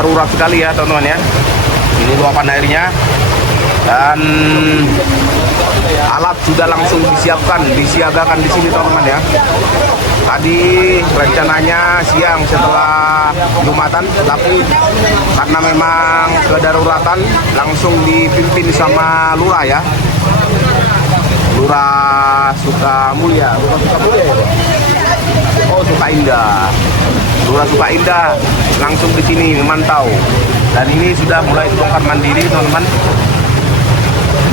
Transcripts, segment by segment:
darurat sekali ya teman-teman ya. Ini luapan airnya, dan alat sudah langsung disiagakan di sini teman-teman ya. Tadi rencananya siang setelah Jumatan, tapi karena memang kedaruratan langsung dipimpin sama lurah ya, Lurah Sukamulya, ya? Oh, Sukaindah. Lurah Sukaindah langsung di sini memantau. Dan ini sudah mulai bongkar mandiri teman-teman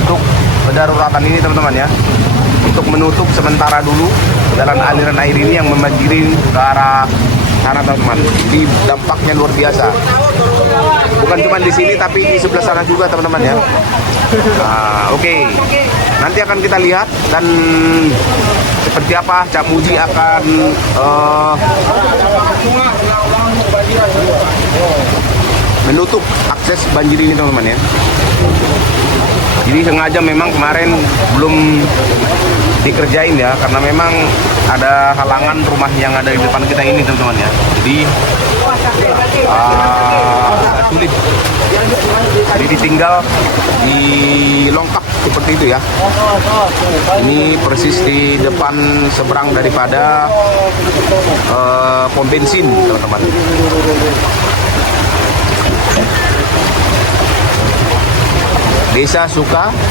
untuk kedaruratan ini teman-teman ya, untuk menutup sementara dulu jalan aliran air ini yang membanjiri ke arah sana teman-teman. Ini dampaknya luar biasa, bukan cuma di sini tapi di sebelah sana juga teman-teman ya. Oke. Nanti akan kita lihat dan seperti apa Cak Muji akan menutup akses banjir ini teman-teman ya. Jadi sengaja memang kemarin belum dikerjain ya, karena memang ada halangan rumah yang ada di depan kita ini teman-teman ya. Jadi sulit. Jadi ditinggal di longkap seperti itu ya. Ini persis di depan seberang daripada pom bensin teman-teman. Desa Sukaindah.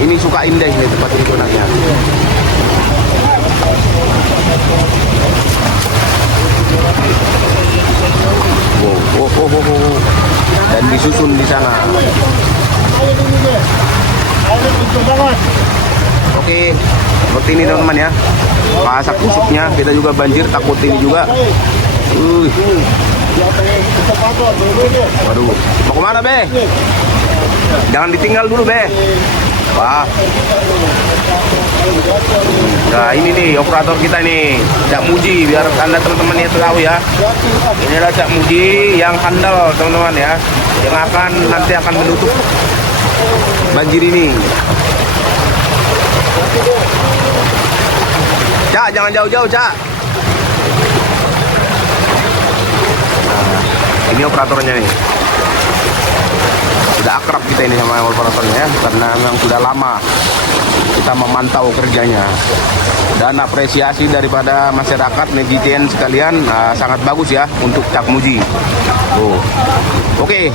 Ini Sukaindah ini tempat itu namanya. Wow. Dan disusun di sana. Oke, seperti ini teman-teman ya. Pasak kusuknya kita juga banjir, takut ini juga. Waduh, mau kemana Be? Jangan ditinggal dulu Be. Wah. Nah ini nih operator kita nih, Cak Muji, biar anda teman-teman itu tahu ya. Ini adalah Cak Muji yang handal teman-teman ya, yang nanti akan menutup banjir ini. Cak, jangan jauh-jauh Cak. Ini operatornya nih, sudah akrab kita ini sama operatornya ya, karena memang sudah lama kita memantau kerjanya. Dan apresiasi daripada masyarakat netizen sekalian sangat bagus ya untuk Cak Muji. Oke,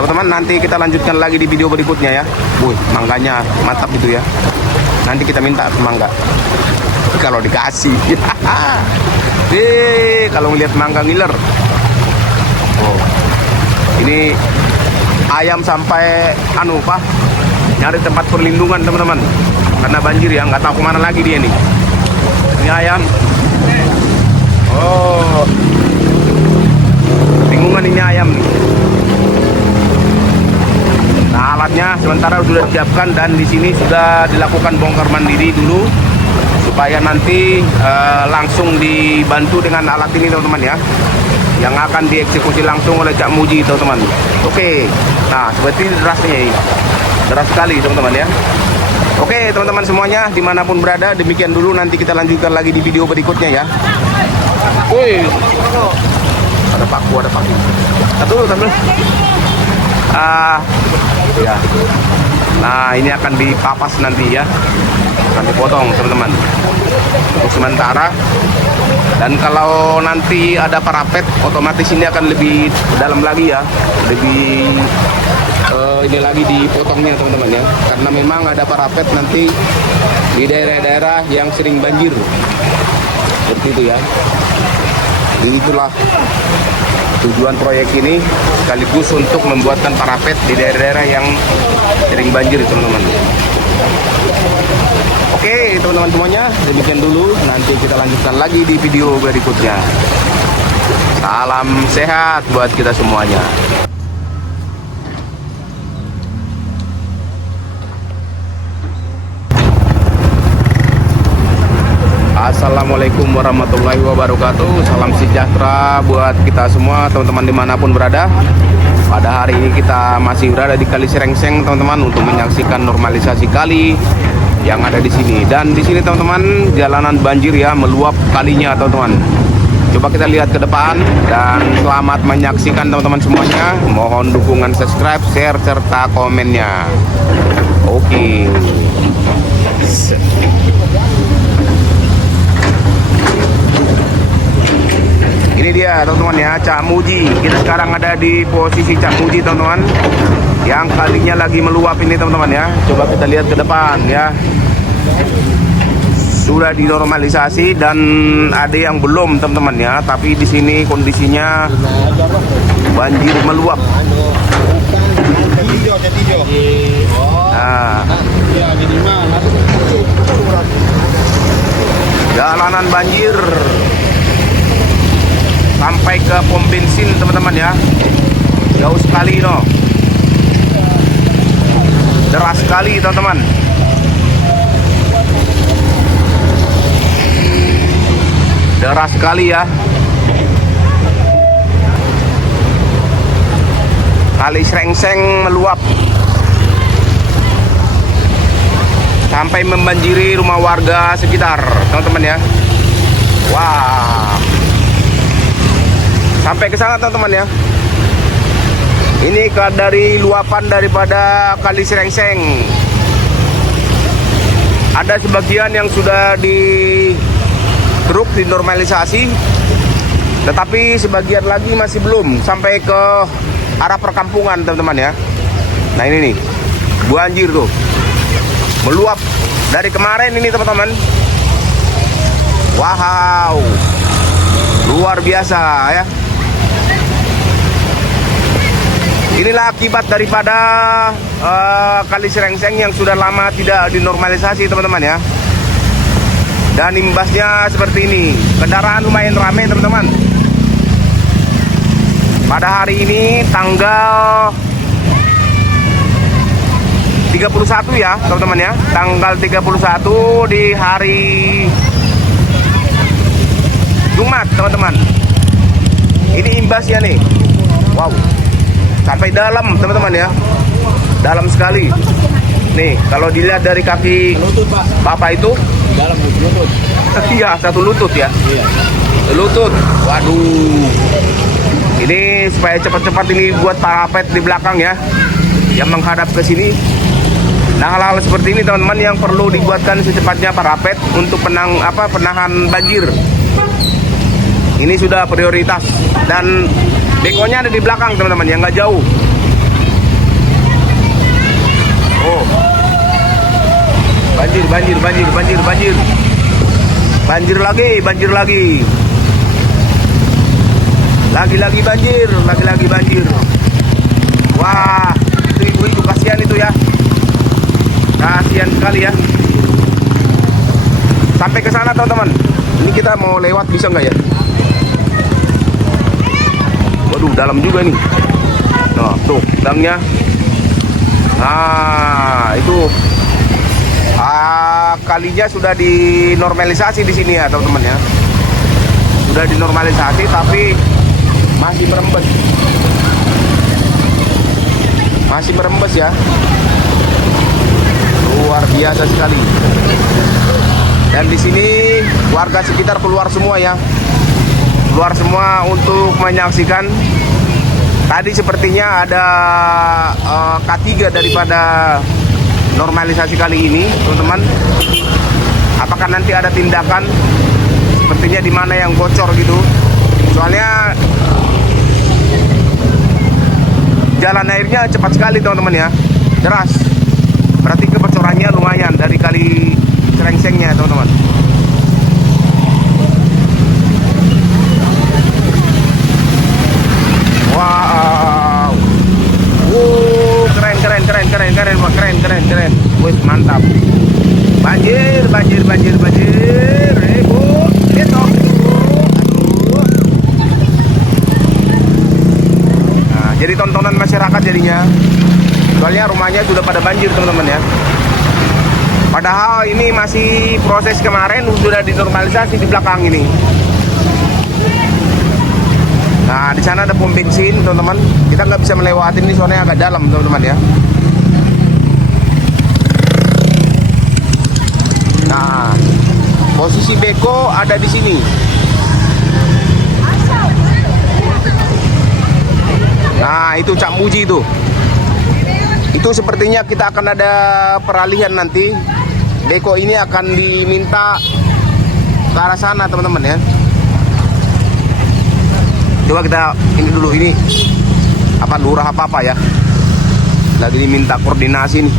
teman-teman, nanti kita lanjutkan lagi di video berikutnya ya. Mangganya mantap itu ya. Nanti kita minta mangga kalau dikasih. Kalau ngeliat mangga ngiler. Ini ayam sampai nyari tempat perlindungan teman-teman, karena banjir ya, nggak tahu kemana lagi dia nih. Ini ayam, bingungan ini ayam nih. Nah alatnya sementara sudah disiapkan dan di sini sudah dilakukan bongkar mandiri dulu supaya nanti langsung dibantu dengan alat ini teman-teman ya, yang akan dieksekusi langsung oleh Cak Muji teman-teman. Oke, nah seperti derasnya ini, deras sekali teman-teman ya. Oke teman-teman semuanya dimanapun berada, demikian dulu, nanti kita lanjutkan lagi di video berikutnya ya. Ada paku. Sambil. Ya. Nah ini akan dipapas nanti ya, akan dipotong teman-teman untuk sementara. Dan kalau nanti ada parapet, otomatis ini akan lebih dalam lagi ya, lebih ini lagi dipotongnya teman-teman ya, karena memang ada parapet nanti di daerah-daerah yang sering banjir seperti itu ya. Jadi itulah tujuan proyek ini, sekaligus untuk membuatkan parapet di daerah-daerah yang sering banjir teman-teman. Oke teman-teman semuanya, demikian dulu, nanti kita lanjutkan lagi di video berikutnya. Salam sehat buat kita semuanya. Assalamualaikum warahmatullahi wabarakatuh. Salam sejahtera buat kita semua teman-teman dimanapun berada. Pada hari ini kita masih berada di Kali Serengseng teman-teman, untuk menyaksikan normalisasi kali yang ada di sini. Dan di sini teman-teman jalanan banjir ya, meluap kalinya teman-teman. Coba kita lihat ke depan dan selamat menyaksikan teman-teman semuanya. Mohon dukungan subscribe, share, serta komennya. Oke. Ini dia teman-teman ya, Cak Muji. Kita sekarang ada di posisi Cak Muji teman-teman, yang kalinya lagi meluap ini teman-teman ya. Coba kita lihat ke depan ya. Sudah dinormalisasi dan ada yang belum teman-teman ya, tapi di sini kondisinya banjir meluap. Nah, jalanan banjir sampai ke pom bensin teman-teman ya, jauh sekali no, deras sekali teman-teman. Deras sekali ya. Kali Srengseng meluap sampai membanjiri rumah warga sekitar teman-teman ya. Wah, sampai ke sana teman-teman ya. Ini dari luapan daripada Kali Srengseng. Ada sebagian yang sudah truk dinormalisasi, tetapi sebagian lagi masih belum sampai ke arah perkampungan teman-teman ya. Nah ini nih, banjir tuh meluap dari kemarin ini teman-teman. Wow, luar biasa ya. Inilah akibat daripada Kali Srengseng yang sudah lama tidak dinormalisasi teman-teman ya. Dan imbasnya seperti ini. Kendaraan lumayan ramai teman-teman. Pada hari ini tanggal 31 ya teman-teman ya. Tanggal 31 di hari Jumat teman-teman. Ini imbasnya nih. Wow, sampai dalam teman-teman ya. Dalam sekali. Nih kalau dilihat dari kaki Bapak itu dalam lutut. Iya, satu lutut ya. Iya. Lutut. Waduh. Ini supaya cepat-cepat ini buat parapet di belakang ya, yang menghadap ke sini. Nah, hal-hal seperti ini teman-teman yang perlu dibuatkan secepatnya parapet untuk penahan banjir. Ini sudah prioritas dan bekonya ada di belakang teman-teman, yang nggak jauh. Oh. Banjir. Banjir lagi. Lagi-lagi banjir. Wah, itu ibu-ibu kasihan itu ya. Kasihan sekali ya. Sampai ke sana teman-teman. Ini kita mau lewat bisa nggak ya? Waduh, dalam juga nih. Nah, tuh gangnya. Nah, itu kalinya sudah dinormalisasi di sini ya teman-teman ya. Sudah dinormalisasi tapi masih merembes ya. Luar biasa sekali. Dan di sini warga sekitar keluar semua ya. Keluar semua untuk menyaksikan. Tadi sepertinya ada K3 daripada normalisasi kali ini, teman-teman. Apakah nanti ada tindakan sepertinya di mana yang bocor gitu? Soalnya jalan airnya cepat sekali, teman-teman ya. Deras. Berarti kebocorannya lumayan dari Kali Srengsengnya, teman-teman. Wow. Keren. Wih, mantap. Banjir. Ibu, gitu. Nah, jadi tontonan masyarakat jadinya. Soalnya rumahnya sudah pada banjir, teman-teman ya. Padahal ini masih proses kemarin, sudah dinormalisasi di belakang ini. Nah, di sana ada pom bensin, teman-teman. Kita nggak bisa melewati ini soalnya agak dalam, teman-teman ya. Nah, posisi beko ada di sini. Nah, itu Cak Muji itu. Itu sepertinya kita akan ada peralihan nanti. Deko ini akan diminta ke arah sana, teman-teman ya. Coba kita ini dulu, ini apa lurah apa ya. Lagi diminta koordinasi nih.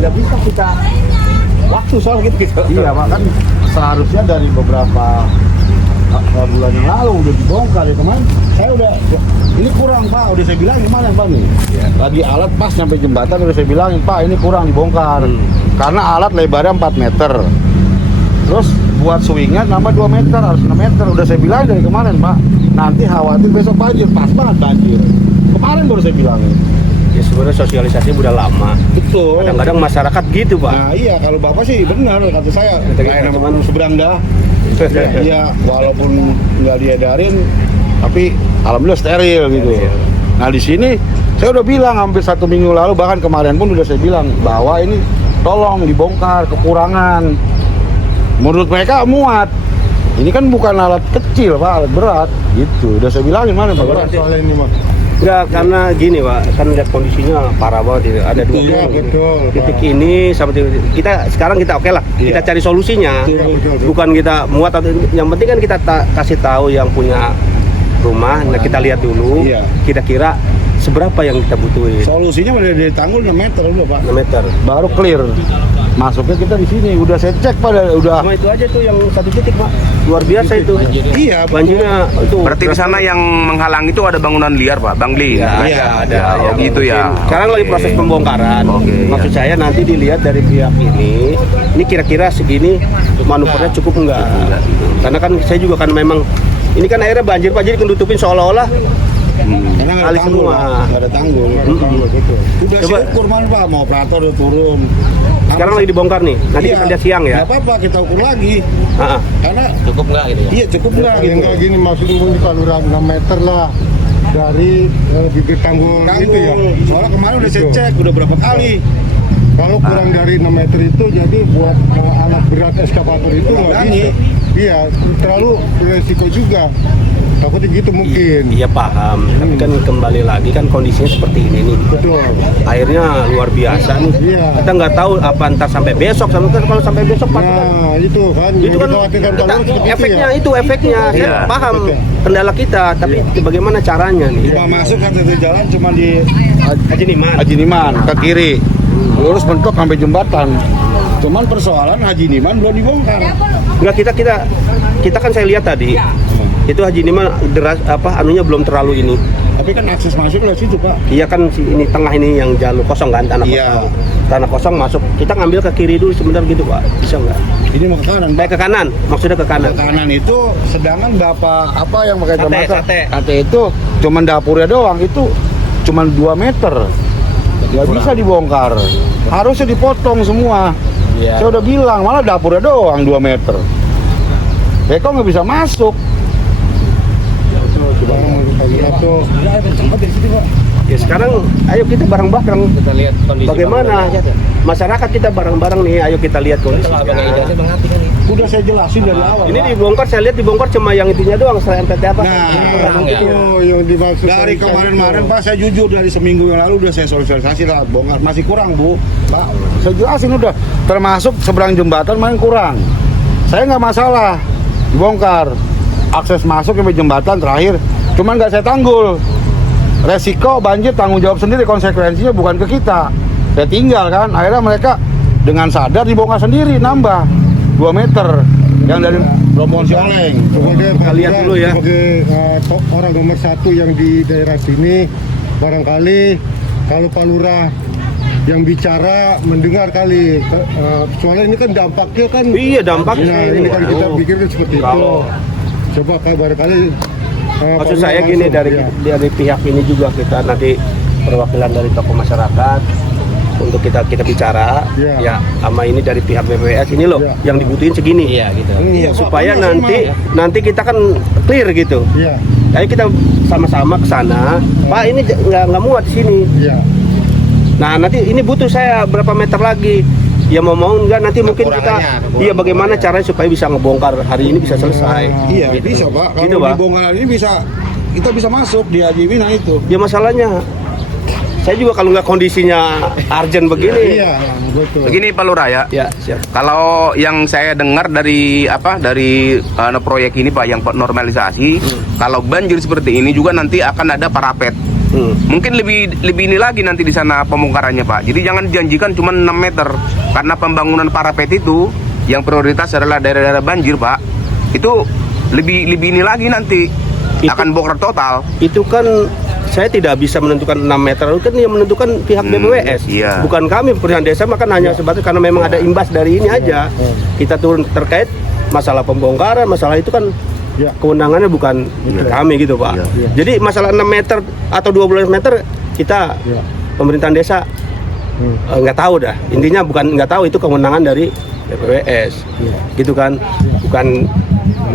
Nggak bisa kita waktu soal gitu. Iya Pak, kan seharusnya dari beberapa bulan yang lalu udah dibongkar ya kemarin. Saya udah, ini kurang Pak, udah saya bilangin kemarin Pak nih. Ya. Tadi alat pas sampai jembatan udah saya bilangin Pak, ini kurang dibongkar. Karena alat lebarnya 4 meter. Terus buat swingnya nambah 2 meter, harus 6 meter. Udah saya bilangin dari kemarin Pak. Nanti khawatir besok banjir, pas banget banjir. Kemarin baru saya bilangin. Ya sebenarnya sosialisasi udah lama. Betul. Kadang-kadang masyarakat gitu Pak. Nah iya, kalau Bapak sih benar kata saya. Kayak nama seberang dah. Iya, walaupun nggak diedarin, tapi alhamdulillah steril gitu. Nah di sini saya udah bilang hampir 1 minggu lalu, bahkan kemarin pun udah saya bilang bahwa ini tolong dibongkar, kekurangan. Menurut mereka muat. Ini kan bukan alat kecil Pak, alat berat gitu. Udah saya bilangin mana Pak berat soal ini Pak. Enggak, karena gini Pak, kan lihat kondisinya parah banget ini. Ada dua titik ini sampai kita sekarang kita oke lah. Kita cari solusinya. Bukan kita muat atau yang penting kan kita kasih tahu yang punya rumah. Nah, kita lihat dulu. Kita kira seberapa yang kita butuhin. Solusinya dari tanggul 6 meter dulu Pak. 6 meter. Baru clear. Masuknya kita di sini. Udah saya cek Pak, udah. Cuma itu aja tuh yang 1 titik Pak. Luar biasa itu. Iya, banjirnya itu. Berarti di sana yang menghalang itu ada bangunan liar Pak, Bangli. Iya, ada. Oh, gitu ya. Sekarang lagi proses pembongkaran. Maksud saya nanti dilihat dari pihak ini kira-kira segini manuvernya cukup enggak? Karena kan saya juga kan memang ini kan akhirnya banjir Pak, jadi ditutupin seolah-olah karena nggak ada tanggul, nggak ada tanggul. Udah Coba ukur mana Pak, mau operator udah turun. Sekarang lagi dibongkar nih, nanti kita lihat siang ya. Nggak apa-apa, kita ukur lagi. Karena cukup nggak gitu ya? Iya cukup nggak gitu. Enggak gini maksudnya kalau 6 meter lah dari bibir tanggul itu ya. Soalnya kemarin udah saya cek, udah berapa kali. Kalau kurang dari 6 meter itu jadi buat alat berat eskavator itu nggak bisa. Iya, terlalu resiko juga. Takutnya gitu mungkin. Iya paham, tapi kan kembali lagi kan kondisinya seperti ini nih. Betul. Airnya luar biasa nih. Iya. Kita nggak tahu apa ntar sampai besok, kalau sampai besok pasti kan. Nah itu kan. Itu kan efeknya ya? Itu efeknya. Saya paham kendala kita, tapi bagaimana caranya nih? Cuma masuk satu jalan cuma di Haji Niman ke kiri. Lurus mentok sampai jembatan. Cuman persoalan Haji Niman belum dibongkar. Enggak, kita kan saya lihat tadi. Itu Haji Niman deras anunya belum terlalu ini. Tapi kan akses masuk lewat situ Pak. Iya kan ini tengah ini yang jalur kosong kan, tanah kosong. Tanah kosong masuk. Kita ngambil ke kiri dulu sebentar gitu Pak. Bisa nggak? Ini mau ke kanan. Ke kanan, maksudnya ke kanan. Ke kanan itu sedangkan Bapak apa yang pakai kacamata? Sate Itu cuman dapurnya doang, itu cuman 2 meter. Nggak bisa dibongkar. Harusnya dipotong semua. Saya udah bilang, malah dapurnya doang 2 meter. Kok nggak bisa masuk? Ya sekarang ayo kita bareng-bareng kita lihat kondisi bagaimana masyarakat kita bareng-bareng nih, ayo kita lihat kondisi. Udah saya jelasin dari awal. Ini dibongkar, saya lihat dibongkar cuma yang itunya doang, selain PT apa? Nah, itu yang dimaksud. Dari kemarin-kemarin Pak, saya jujur dari seminggu yang lalu udah saya sosialisasi lah, bongkar masih kurang Bu. Pak, saya jelasin udah, termasuk seberang jembatan main kurang. Saya nggak masalah dibongkar, akses masuk sampai jembatan terakhir, cuman nggak saya tanggul. Resiko banjir tanggung jawab sendiri, konsekuensinya bukan ke kita. Saya tinggal kan, akhirnya mereka dengan sadar dibongkar sendiri, nambah 2 meter yang dari rombongan si Oleng. Kita lihat dulu ya. Sebagai orang nomor 1 yang di daerah sini, barangkali kalau Pak Lurah yang bicara mendengar kali, soalnya ini kan dampaknya kan. Iya dampaknya. Nah, ini kan kita pikir seperti itu. Coba barangkali. Maksud saya gini, dari pihak ini juga kita nanti perwakilan dari tokoh masyarakat untuk kita bicara Iya. ya sama ini dari pihak BPWS ini loh Iya. yang dibutuhin segini ya gitu. Iya, Pak, Supaya benar sih, nanti kita kan clear gitu. Iya. Ayo kita sama-sama ke sana. Pak ini nggak muat di sini. Iya. Nah nanti ini butuh saya berapa meter lagi. Ya mau enggak nanti mungkin kita iya bagaimana caranya supaya bisa ngebongkar hari ini bisa selesai. Iya, bisa, Pak. Kalau Gitu, Pak. dibongkar ini kita bisa masuk di Haji Wina itu. Ya masalahnya saya juga kalau nggak kondisinya urgent begini. Iya, betul. Begini Pak Lurah ya. Ya, siap. Kalau yang saya dengar dari proyek ini Pak yang normalisasi, kalau banjir seperti ini juga nanti akan ada parapet. Mungkin lebih ini lagi nanti di sana pembongkarannya Pak. Jadi jangan dijanjikan cuma 6 meter karena pembangunan parapet itu yang prioritas adalah daerah-daerah banjir Pak. Itu lebih ini lagi nanti akan bongkar total. Itu kan saya tidak bisa menentukan 6 meter, itu kan yang menentukan pihak BPWS, iya. bukan kami pemerintahan desa, maka hanya sebatas karena memang ada imbas dari ini aja. Kita turun terkait masalah pembongkaran, masalah itu kan Ya. kewenangannya bukan kami gitu Pak. Iya. Jadi masalah 6 meter atau 12 meter kita Ya. pemerintahan desa nggak tahu dah. Intinya bukan nggak tahu, itu kewenangan dari BPWS, gitu kan, bukan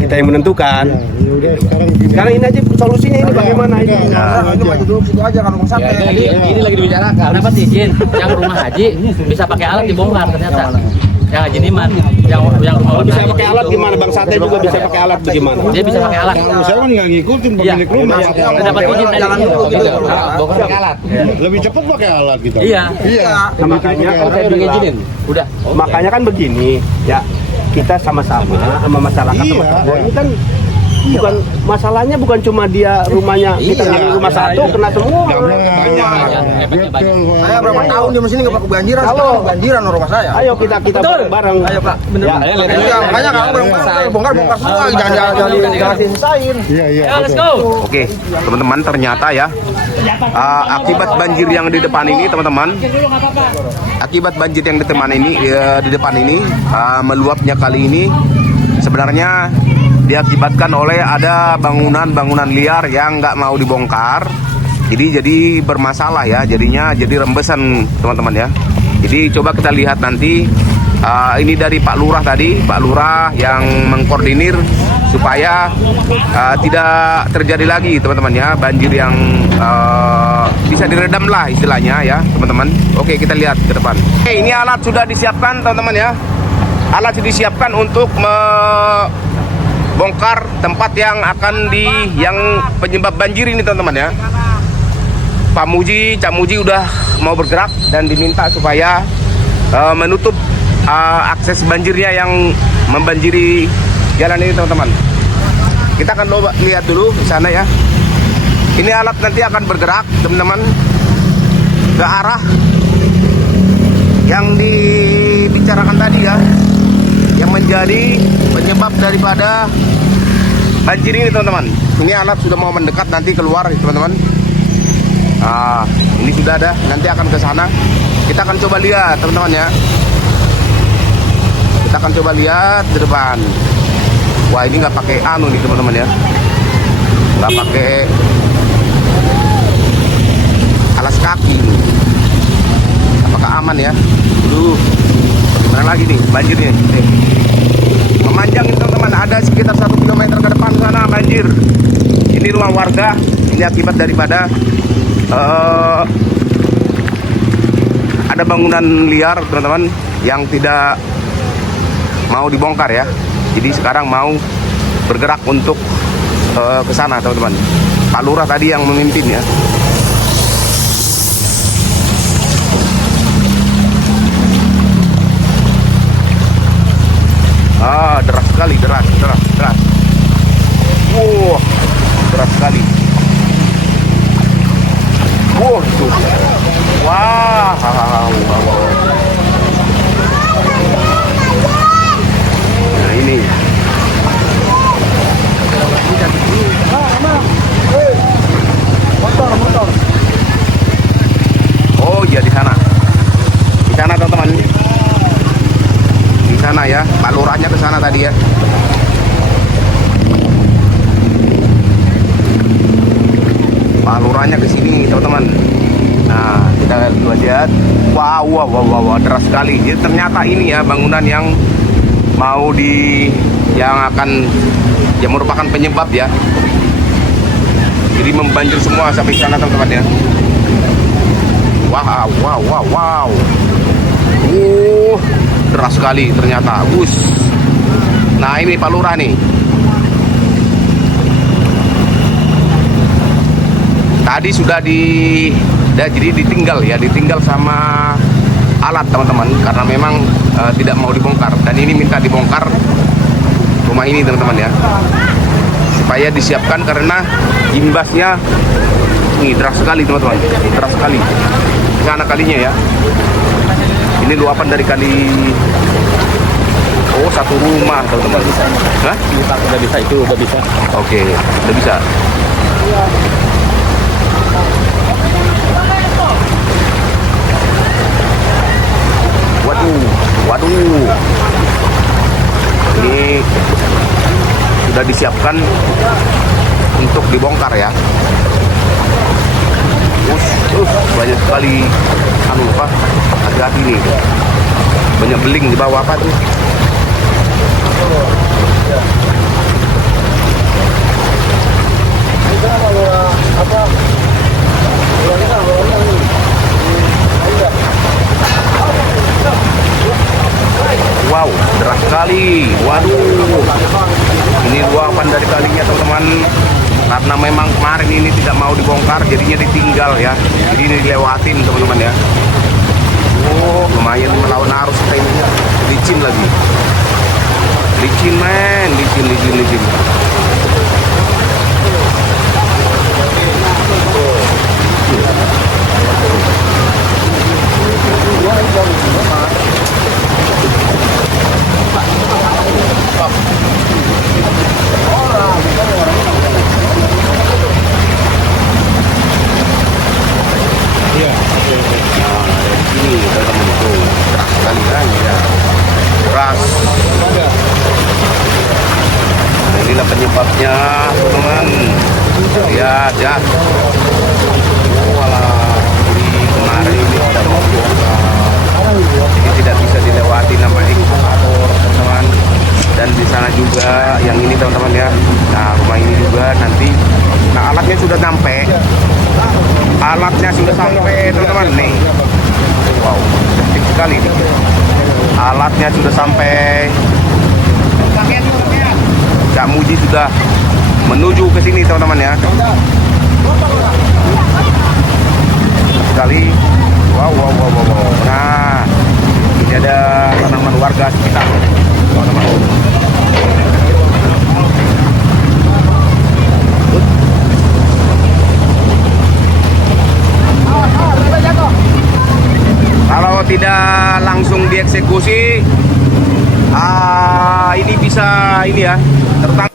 kita yang menentukan. Ya udah sekarang gini. Sekarang ini aja solusinya ini bagaimana ini? Ini lagi dibicarakan. Kenapa sih izin? Yang rumah haji bisa pakai alat dibongkar ternyata. Yang haji Niman, yang rumah Bisa pakai alat gimana? Bang Sate juga bisa pakai alat bagaimana? Dia bisa pakai alat. Kalau saya kan nggak ngikutin Iya. pemilik rumah. Dapat izin dari bongkar pakai alat. Lebih cepat pakai alat kita. Iya. Iya. Nah, makanya Saya udah ngizinin. Udah. makanya kan begini ya, kita sama-sama sama masyarakat Iya. sama ini kan bukan masalahnya bukan cuma dia rumahnya kita di rumah satu kena semua. Efeknya banyak. Betul. Pak. Saya berapa tahun di sini nggak pakai banjiran, Halo. sekarang banjiran rumah saya. Ayo kita bareng. Ayo Pak, bener. Ya, Iya, makanya kalau bongkar semua, jangan disesain. Iya, iya. Ayo, let's betul. go. Oke, teman-teman, ternyata ya akibat banjir yang di depan ini, teman-teman, akibat banjir yang di depan ini meluapnya kali ini sebenarnya diakibatkan oleh ada bangunan liar yang nggak mau dibongkar. Jadi bermasalah ya, jadinya jadi rembesan teman-teman ya. Jadi coba kita lihat nanti ini dari Pak Lurah tadi, Pak Lurah yang mengkoordinir supaya tidak terjadi lagi teman-teman ya banjir yang bisa diredam lah istilahnya ya teman-teman. Oke, kita lihat ke depan. Oke, ini alat sudah disiapkan teman-teman ya. Alat sudah disiapkan untuk bongkar tempat yang yang penyebab banjir ini teman-teman ya. Pak Muji, Cak Muji udah mau bergerak dan diminta supaya menutup akses banjirnya yang membanjiri jalan ini teman-teman. Kita akan coba lihat dulu di sana ya. Ini alat nanti akan bergerak teman-teman ke arah yang dibicarakan tadi ya, yang menjadi penyebab daripada banjir ini teman-teman. Ini alat sudah mau mendekat nanti keluar teman-teman. Ini sudah ada, nanti akan ke sana. Kita akan coba lihat teman-teman ya. Kita akan coba lihat ke depan. Wah, ini nggak pakai nih teman-teman ya, nggak pakai alas kaki. Apakah aman ya? Gimana lagi nih banjirnya? Memanjang ini teman-teman, ada sekitar 1 kilometer ke depan sana banjir. Ini rumah warga, ini akibat daripada ada bangunan liar teman-teman yang tidak mau dibongkar ya. Jadi sekarang mau bergerak untuk ke sana teman-teman. Pak Lurah tadi yang memimpin ya. Deras sekali, deras. Wah, deras sekali. Wah, itu. Wah. Nah, ini. Motor. Oh, iya di sana. Di sana teman-teman. Di sana ya, Pak Lurahnya ke sana tadi ya. Pak Lurahnya ke sini teman-teman. Nah, kita lihat. Wow, deras sekali. Jadi ternyata ini ya bangunan yang yang merupakan penyebab ya. Jadi membanjir semua sampai sana teman-teman ya. Wow. Deras sekali ternyata. Nah ini Pak Lurah nih. Tadi sudah jadi ditinggal sama alat teman-teman karena memang tidak mau dibongkar, dan ini minta dibongkar rumah ini teman-teman ya, supaya disiapkan karena imbasnya ini deras sekali teman-teman, deras sekali. Sana kalinya ya, ini luapan dari kali satu rumah teman-teman. Hah? Udah bisa. Oke, udah bisa. Waduh. Ini sudah disiapkan untuk dibongkar ya. Banyak sekali hati-hati nih. Banyak beling di bawah apa tuh? Wow, deras sekali. Waduh, ini luapan dari kalinya teman-teman. Karena memang kemarin ini tidak mau dibongkar, jadinya ditinggal ya. Jadi ini dilewatin teman-teman ya. Lumayan melawan arus ini. Licin lagi. Licin men, licin. Inilah penyebabnya teman-teman. Lihat ya. Ini kemarin ini ada ini tidak bisa dilewati nama ekskavator teman-teman. Dan di sana juga yang ini teman-teman ya. Nah rumah ini juga nanti. Nah alatnya sudah sampai. Teman-teman nih. Wow, cantik sekali nih. Alatnya sudah sampai. Cak Muji sudah menuju ke sini teman-teman ya. Sekali. Wow. Nah, ini ada tanaman warga sekitar teman-teman. Kalau tidak langsung dieksekusi, ini bisa ini ya tertangkap.